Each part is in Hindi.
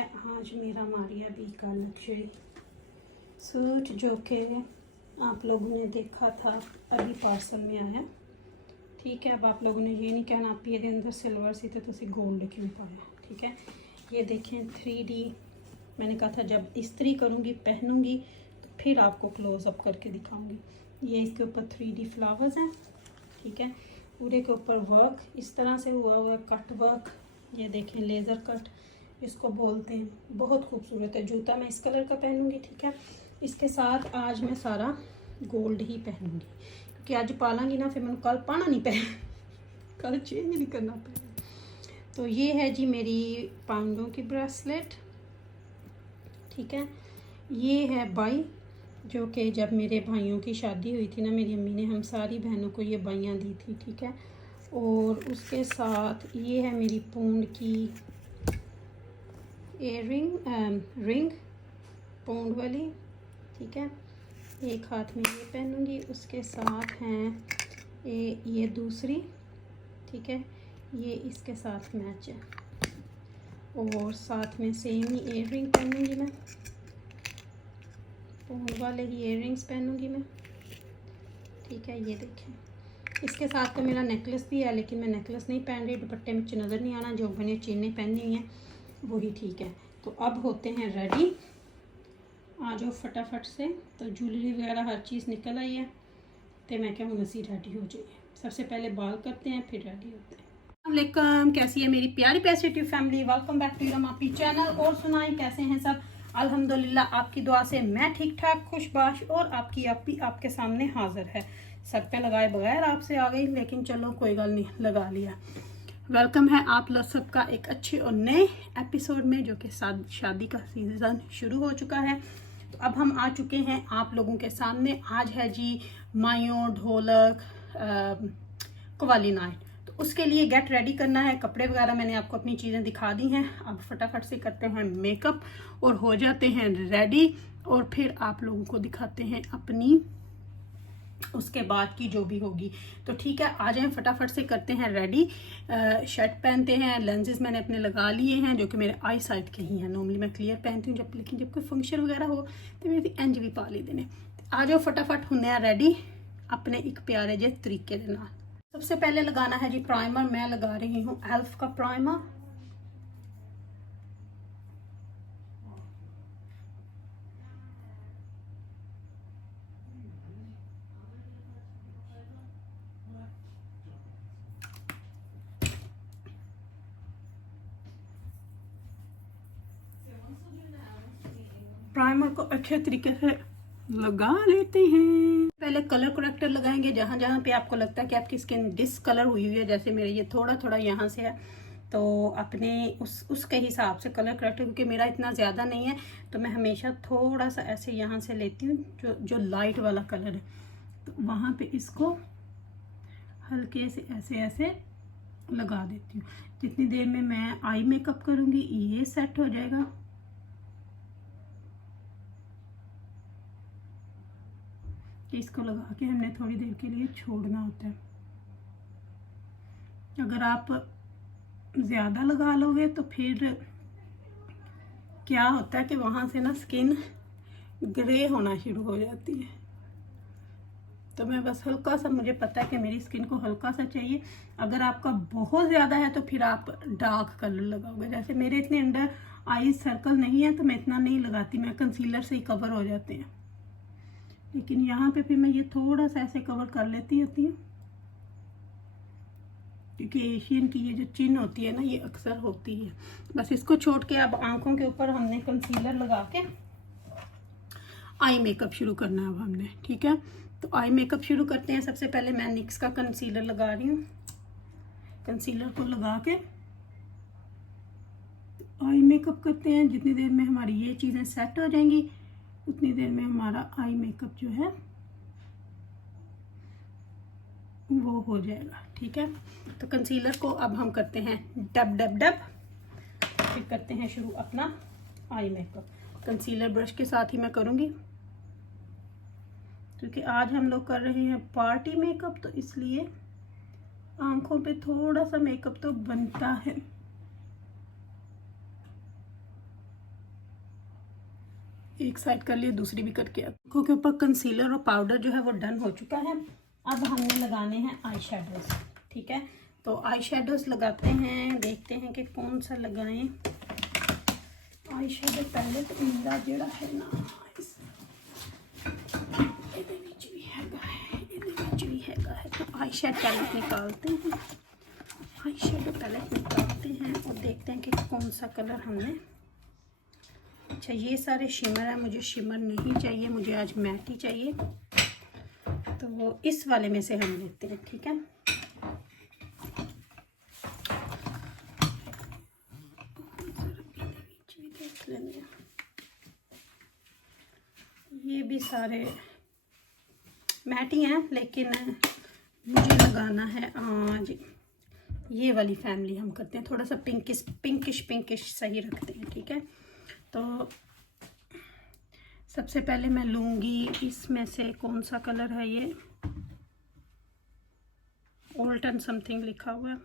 है आज मेरा मारिया बी का लग्जरी सूट, जो कि आप लोगों ने देखा था अभी पार्सल में आया। ठीक है, अब आप लोगों ने ये नहीं कहना आप ये अंदर सिल्वर सी तो तुसी गोल्ड क्यों पाया। ठीक है, ये देखें 3D। मैंने कहा था जब इस्त्री करूँगी पहनूँगी तो फिर आपको क्लोज अप करके दिखाऊँगी। ये इसके ऊपर 3D फ्लावर्स हैं। ठीक है, पूरे के ऊपर वर्क इस तरह से हुआ हुआ कट वर्क। ये देखें लेज़र कट इसको बोलते हैं, बहुत खूबसूरत है। जूता मैं इस कलर का पहनूंगी। ठीक है, इसके साथ आज मैं सारा गोल्ड ही पहनूंगी क्योंकि आज पालांगी ना, फिर मैंने कल पाना नहीं पहन कल चेंज नहीं करना पड़ेगा। तो ये है जी मेरी पाउंडों की ब्रेसलेट। ठीक है, ये है बाई, जो कि जब मेरे भाइयों की शादी हुई थी ना, मेरी अम्मी ने हम सारी बहनों को ये बाइयाँ दी थी। ठीक है, और उसके साथ ये है मेरी पौंड की रिंग पौंड वाली। ठीक है, एक हाथ में ये पहनूंगी, उसके साथ हैं ये दूसरी। ठीक है, ये इसके साथ मैच है, और साथ में सेम ही इयर रिंग पहनूंगी मैं, पौंड वाले ही इयर रिंग्स पहनूंगी मैं। ठीक है, ये देखें इसके साथ तो मेरा नेकलेस भी है, लेकिन मैं नेकलेस नहीं पहन रही, दुपट्टे में नज़र नहीं आना। जो मैंने चीनें पहनी हुई हैं वही ठीक है। तो अब होते हैं रेडी, आ जाओ फटाफट से। तो ज्वेलरी वगैरह हर चीज़ निकल आई है, तो मैं क्या हूँ नसी रेडी हो जाइए। सबसे पहले बाल करते हैं फिर रेडी होते हैं। अस्सलाम, कैसी है मेरी प्यारी positive family. Welcome back to रमापी चैनल। और सुनाएं कैसे हैं सब। अल्हम्दुलिल्लाह आपकी दुआ से मैं ठीक ठाक खुशबाश, और आपकी आप भी आपके सामने हाजिर है। सर पे लगाए बगैर आपसे आ गई, लेकिन चलो कोई गल नहीं, लगा लिया। वेलकम है आप लोग सबका एक अच्छे और नए एपिसोड में, जो कि शादी का सीज़न शुरू हो चुका है। तो अब हम आ चुके हैं आप लोगों के सामने। आज है जी मायों ढोलक कवाली नाइट, तो उसके लिए गेट रेडी करना है। कपड़े वगैरह मैंने आपको अपनी चीज़ें दिखा दी हैं। अब फटाफट से करते हैं मेकअप और हो जाते हैं रेडी, और फिर आप लोगों को दिखाते हैं अपनी उसके बाद की जो भी होगी। तो ठीक है, आ जाएं फटाफट से करते हैं रेडी। शर्ट पहनते हैं। लेंसेज मैंने अपने लगा लिए हैं, जो कि मेरे आई साइड के ही हैं। नॉर्मली मैं क्लियर पहनती हूँ जब, लेकिन जब कोई फंक्शन वगैरह हो तो मेरी इंज भी पा ली देने। आ जाओ फटाफट होने रेडी अपने एक प्यारे जे तरीके के नाल। सबसे पहले लगाना है जी प्राइमर। मैं लगा रही हूँ एल्फ का प्राइमर। प्राइमर को अच्छे तरीके से लगा लेते हैं। पहले कलर करेक्टर लगाएंगे, जहाँ जहाँ पे आपको लगता है कि आपकी स्किन डिसकलर हुई हुई है। जैसे मेरे ये थोड़ा थोड़ा यहाँ से है, तो अपने उसके हिसाब से कलर करेक्टर, क्योंकि मेरा इतना ज़्यादा नहीं है, तो मैं हमेशा थोड़ा सा ऐसे यहाँ से लेती हूँ, जो लाइट वाला कलर है, तो वहाँ पे इसको हल्के से ऐसे ऐसे लगा देती हूँ। जितनी देर में मैं आई मेकअप करूँगी ये सेट हो जाएगा। इसको लगा के हमने थोड़ी देर के लिए छोड़ना होता है। अगर आप ज़्यादा लगा लोगे तो फिर क्या होता है कि वहाँ से ना स्किन ग्रे होना शुरू हो जाती है। तो मैं बस हल्का सा, मुझे पता है कि मेरी स्किन को हल्का सा चाहिए। अगर आपका बहुत ज़्यादा है तो फिर आप डार्क कलर लगाओगे। जैसे मेरे इतने अंडर आई सर्कल नहीं है तो मैं इतना नहीं लगाती, मैं कंसीलर से ही कवर हो जाते हैं। लेकिन यहाँ पे फिर मैं ये थोड़ा सा ऐसे कवर कर लेती होती हूँ, क्योंकि एशियन की ये जो चिन होती है ना, ये अक्सर होती है। बस इसको छोड़ के अब आंखों के ऊपर हमने कंसीलर लगा के आई मेकअप शुरू करना है अब हमने। ठीक है, तो आई मेकअप शुरू करते हैं। सबसे पहले मैं निक्स का कंसीलर लगा रही हूँ। कंसीलर को लगा के आई मेकअप करते हैं। जितनी देर में हमारी ये चीज़ें सेट हो जाएंगी उतनी देर में हमारा आई मेकअप जो है वो हो जाएगा। ठीक है, तो कंसीलर को अब हम करते हैं डब डब डब, फिर करते हैं शुरू अपना आई मेकअप। कंसीलर ब्रश के साथ ही मैं करूँगी, क्योंकि आज हम लोग कर रहे हैं पार्टी मेकअप, तो इसलिए आंखों पे थोड़ा सा मेकअप तो बनता है। एक साइड कर लिया, दूसरी भी करके आंखों के ऊपर कंसीलर और पाउडर जो है वो डन हो चुका है। अब हमने लगाने हैं आई शेडोज़। ठीक है, तो आई शेडोज़ लगाते हैं, देखते हैं कि कौन सा लगाएं। आई शेडो पहले तो मेरा जोड़ा है ना तो आई शेड पैलेट निकालते हैं। आई शेडो पैलेट निकालते हैं और देखते हैं कि कौन सा कलर हमने। अच्छा, ये सारे शिमर है, मुझे शिमर नहीं चाहिए, मुझे आज मैट ही चाहिए, तो वो इस वाले में से हम लेते हैं। ठीक है, देख लेंगे। ये भी सारे मैट ही हैं, लेकिन मुझे लगाना है आज ये वाली फैमिली हम करते हैं, थोड़ा सा पिंकिश सही रखते हैं। ठीक है, तो सबसे पहले मैं लूँगी इसमें से, कौन सा कलर है ये, ओल्टन समथिंग लिखा हुआ है,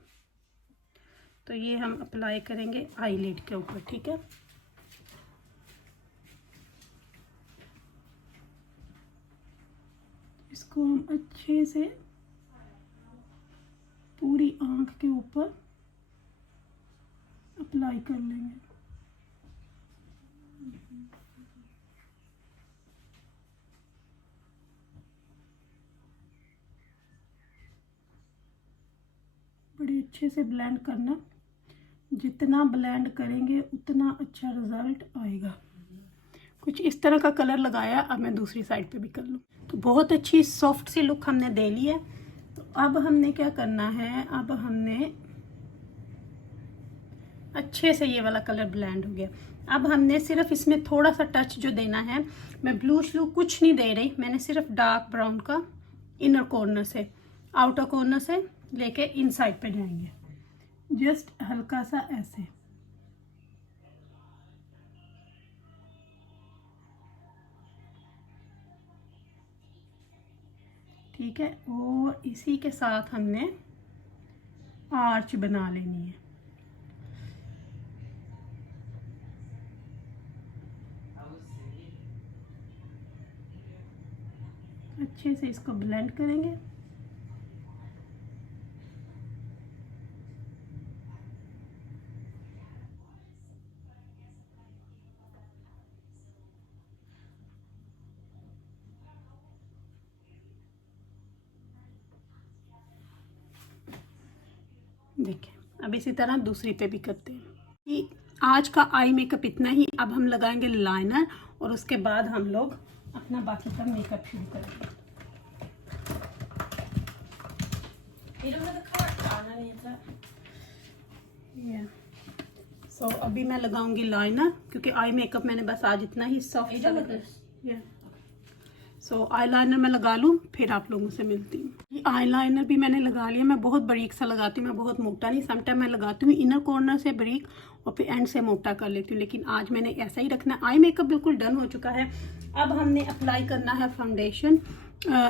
तो ये हम अप्लाई करेंगे आईलिड के ऊपर। ठीक है, इसको हम अच्छे से पूरी आंख के ऊपर अप्लाई कर लेंगे। बड़े अच्छे से ब्लेंड करना, जितना ब्लेंड करेंगे उतना अच्छा रिजल्ट आएगा। कुछ इस तरह का कलर लगाया, अब मैं दूसरी साइड पे भी कर लूँ। तो बहुत अच्छी सॉफ्ट सी लुक हमने दे ली है। तो अब हमने क्या करना है, अब हमने अच्छे से ये वाला कलर ब्लेंड हो गया। अब हमने सिर्फ इसमें थोड़ा सा टच जो देना है, मैं ब्लू श्लू कुछ नहीं दे रही, मैंने सिर्फ डार्क ब्राउन का इनर कॉर्नर से, आउटर कॉर्नर से लेके इन साइड पे जाएंगे, जस्ट हल्का सा ऐसे। ठीक है, और इसी के साथ हमने आर्च बना लेनी है। अच्छे से इसको ब्लेंड करेंगे। देखिए, अब इसी तरह दूसरी पे भी करते हैं। कि आज का आई मेकअप इतना ही। अब हम लगाएंगे लाइनर और उसके बाद हम लोग अपना बाकी का मेकअप शुरू करेंगे। सो अभी मैं लगाऊंगी लाइनर, क्योंकि आई मेकअप मैंने बस आज इतना ही सॉफ्ट। सो आई लाइनर मैं लगा लूँ, फिर आप लोगों से मिलती हूँ। ये आई लाइनर भी मैंने लगा लिया। मैं बहुत बारीक सा लगाती हूँ, मैं बहुत मोटा नहीं। समटाइम मैं लगाती हूँ इनर कॉर्नर से बारीक और फिर एंड से मोटा कर लेती हूँ, लेकिन आज मैंने ऐसा ही रखना है। आई मेकअप बिल्कुल डन हो चुका है। अब हमने अप्लाई करना है फाउंडेशन,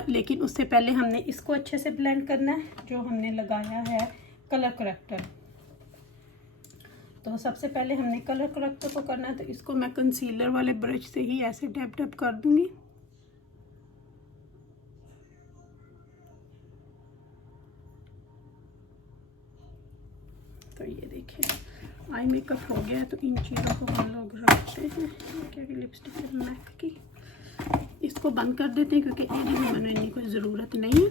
लेकिन उससे पहले हमने इसको अच्छे से ब्लेंड करना है, जो हमने लगाया है कलर करेक्टर। तो सबसे पहले हमने कलर करेक्टर को करना है, तो इसको मैं कंसीलर वाले ब्रश से ही ऐसे डैब डैब कर दूंगी। तो ये देखिए आई मेकअप हो गया है। तो इन चीज़ों को हम लोग रखते हैं। क्या की लिपस्टिक है मैक की, इसको बंद कर देते हैं क्योंकि एडिंग में बनाने की ज़रूरत नहीं है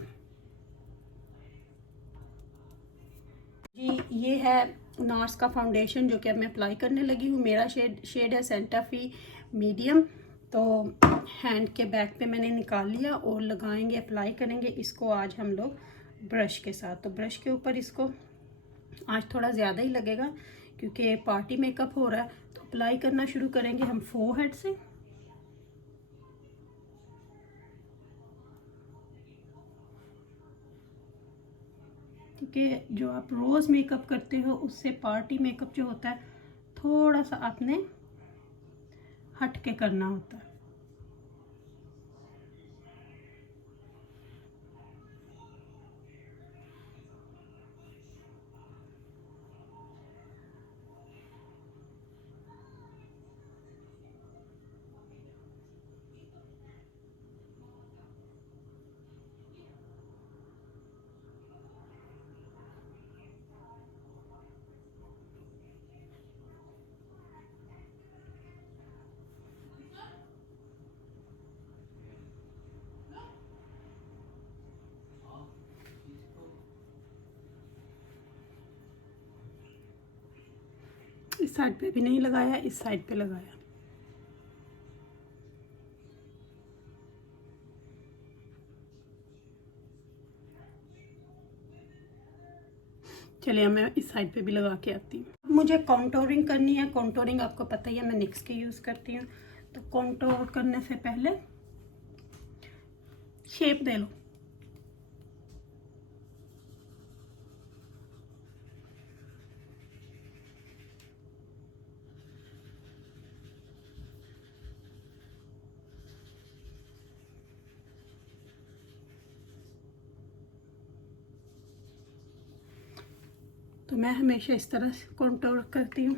जी। ये है नार्स का फाउंडेशन जो कि अब मैं अप्लाई करने लगी हूँ। मेरा शेड है सेंटाफी मीडियम। तो हैंड के बैक पे मैंने निकाल लिया और लगाएंगे, अप्लाई करेंगे इसको आज हम लोग ब्रश के साथ। तो ब्रश के ऊपर इसको आज थोड़ा ज़्यादा ही लगेगा क्योंकि पार्टी मेकअप हो रहा है। तो अप्लाई करना शुरू करेंगे हम फोरहेड से। ठीक है, जो आप रोज़ मेकअप करते हो उससे पार्टी मेकअप जो होता है थोड़ा सा आपने हट के करना होता है। इस साइड पे भी नहीं लगाया, इस साइड पे लगाया। चलिए मैं इस साइड पे भी लगा के आती हूँ। मुझे कॉन्टोरिंग करनी है। कॉन्टोरिंग आपको पता ही है, मैं निक्स की यूज़ करती हूँ। तो कॉन्टोर करने से पहले शेप दे लो। तो मैं हमेशा इस तरह से कॉन्टोर करती हूँ।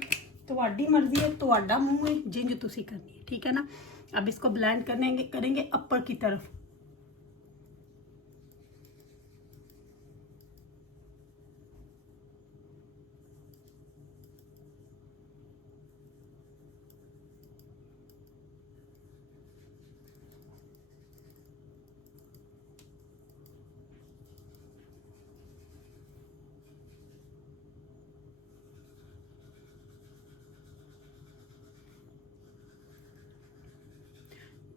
ਤੁਹਾਡੀ मर्जी है, ਤੁਹਾਡਾ मुँह है, जिंज तुसी करनी है, ठीक है ना। अब इसको ब्लेंड करेंगे अपर की तरफ।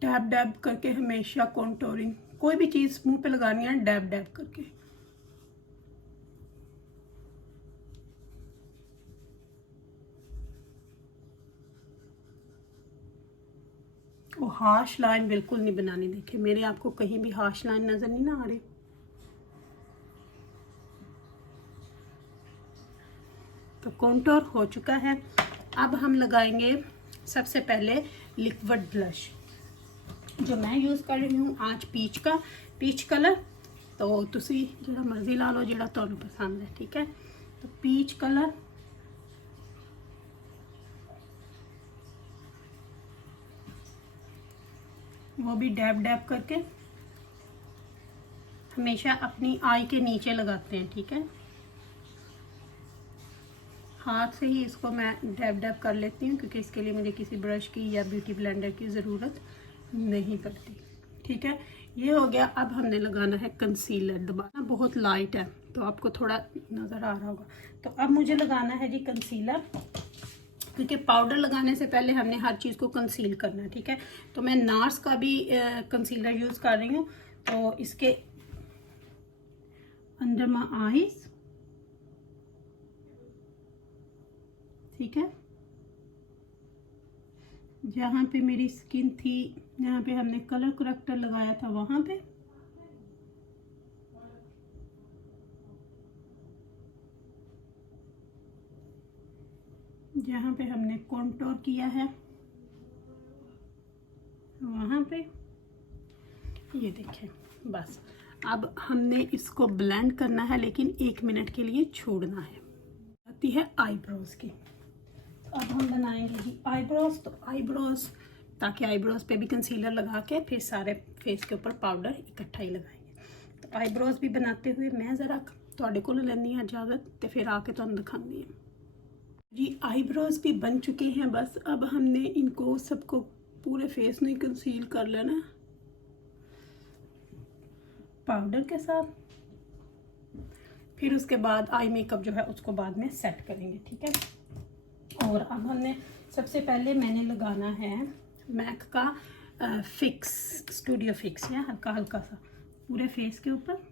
डैब डैब करके हमेशा कॉन्टोरिंग, कोई भी चीज़ मुंह पे लगानी है डैब डैब करके। और हार्श लाइन बिल्कुल नहीं बनानी। देखिए मेरे आपको कहीं भी हार्श लाइन नज़र नहीं ना आ रही। तो कॉन्टोर हो चुका है। अब हम लगाएंगे सबसे पहले लिक्विड ब्लश, जो मैं यूज़ कर रही हूँ आज पीच कलर। तो तुसी जिहड़ा मर्जी ला लो, जिहड़ा तुहानू पसंद है, ठीक है। तो पीच कलर वो भी डैब डैब करके हमेशा अपनी आई के नीचे लगाते हैं, ठीक है। हाथ से ही इसको मैं डैब डैब कर लेती हूँ, क्योंकि इसके लिए मुझे किसी ब्रश की या ब्यूटी ब्लेंडर की ज़रूरत नहीं पड़ती, ठीक है। ये हो गया। अब हमने लगाना है कंसीलर। दबाना बहुत लाइट है तो आपको थोड़ा नज़र आ रहा होगा। तो अब मुझे लगाना है जी कंसीलर, क्योंकि पाउडर लगाने से पहले हमने हर चीज़ को कंसील करना है, ठीक है। तो मैं नार्स का भी कंसीलर यूज़ कर रही हूँ। तो इसके अंडर माई आईज, ठीक है, जहाँ पे मेरी स्किन थी, जहाँ पे हमने कलर करेक्टर लगाया था, वहाँ पे जहाँ पे हमने कॉन्टोर किया है, वहाँ पे। ये देखें, बस अब हमने इसको ब्लेंड करना है, लेकिन 1 मिनट के लिए छोड़ना है। आती है आईब्रोज की। अब हम बनाएंगे जी आईब्रोज। तो आईब्रोज, ताकि आईब्रोज पे भी कंसीलर लगा के फिर सारे फेस के ऊपर पाउडर इकट्ठा ही लगाएंगे। तो आईब्रोज भी बनाते हुए मैं ज़रा तुहाडे कोल लैनी है इजाज़त, तो फिर आके तुहानू दिखानी है जी। आईब्रोज भी बन चुके हैं। बस अब हमने इनको सबको पूरे फेस में कंसील कर लेना पाउडर के साथ। फिर उसके बाद आई मेकअप जो है उसको बाद में सेट करेंगे, ठीक है। और अब हमने सबसे पहले मैंने लगाना है मैक का फिक्स, स्टूडियो फिक्स, या हल्का हल्का सा पूरे फेस के ऊपर।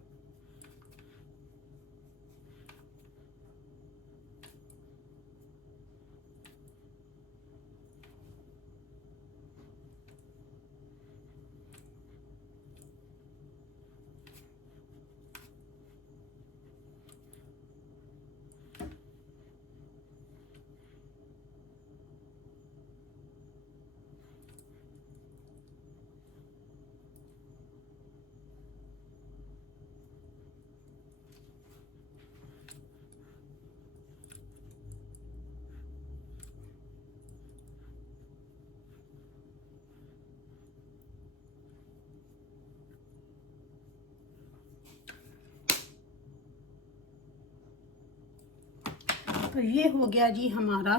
तो ये हो गया जी हमारा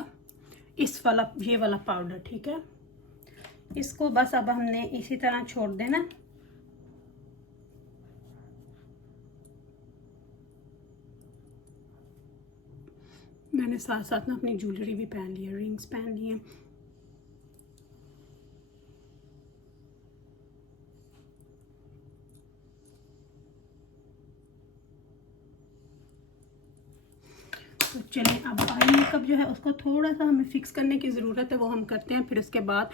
ये वाला पाउडर, ठीक है। इसको बस अब हमने इसी तरह छोड़ देना। मैं मैंने साथ साथ ना अपनी ज्वेलरी भी पहन ली है, रिंग्स पहन ली है। तो चलें, अब आई मेकअप जो है उसको थोड़ा सा हमें फिक्स करने की ज़रूरत है, वो हम करते हैं, फिर उसके बाद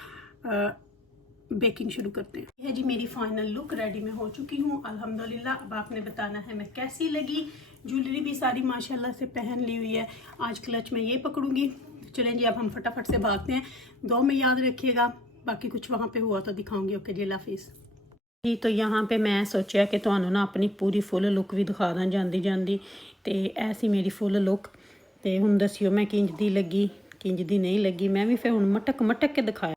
बेकिंग शुरू करते हैं। यह जी मेरी फाइनल लुक रेडी मैं हो चुकी हूँ अल्हम्दुलिल्लाह। अब आपने बताना है मैं कैसी लगी। ज्वेलरी भी सारी माशाल्लाह से पहन ली हुई है। आज क्लच में ये पकड़ूंगी। चलें जी, अब हम फटाफट से भागते हैं। 2 में याद रखिएगा, बाकी कुछ वहाँ पे हुआ तो दिखाऊंगी। ओके जी, अल्लाह हाफिज़ जी। तो यहाँ पे मैं सोचा कि ਤੁਹਾਨੂੰ ना अपनी पूरी फुल लुक भी दिखा ਦਾਂ ਜਾਂਦੀ ਜਾਂਦੀ। ਤੇ ऐसी मेरी फुल लुक। ਤੇ ਹੁਣ ਦੱਸਿਓ मैं किंज दी लगी, किंज दी नहीं लगी। मैं भी फिर ਹੁਣ मटक के दिखाया।